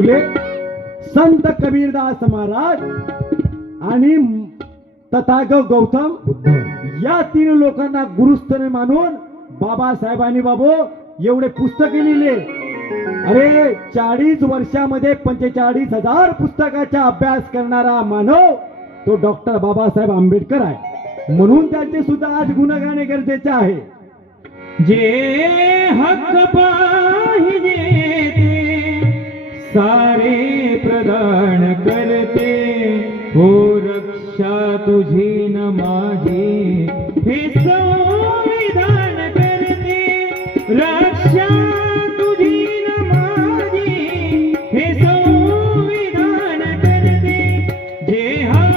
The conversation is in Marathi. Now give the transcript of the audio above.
फुले संत कबीरदास महाराज आणि तथागत गौतम बुद्ध या तीन लोकांना गुरुस्थाने मानून बाबासाहेबांनी बाबू एवढे पुस्तके लिहिले. अरे चाळीस वर्षामध्ये पंचेचाळीस हजार पुस्तकाचा अभ्यास करणारा मानव तो डॉक्टर बाबासाहेब आंबेडकर आहे. म्हणून त्यांचे सुद्धा आज गुणगाणे गरजेचे आहे. जे हक्क पाहिजे सारे प्रदान करते. हो रक्षा तुझी न माझी. हे संविधान करते. रक्षा तुझी न माझी. हे संविधान करते. जे हा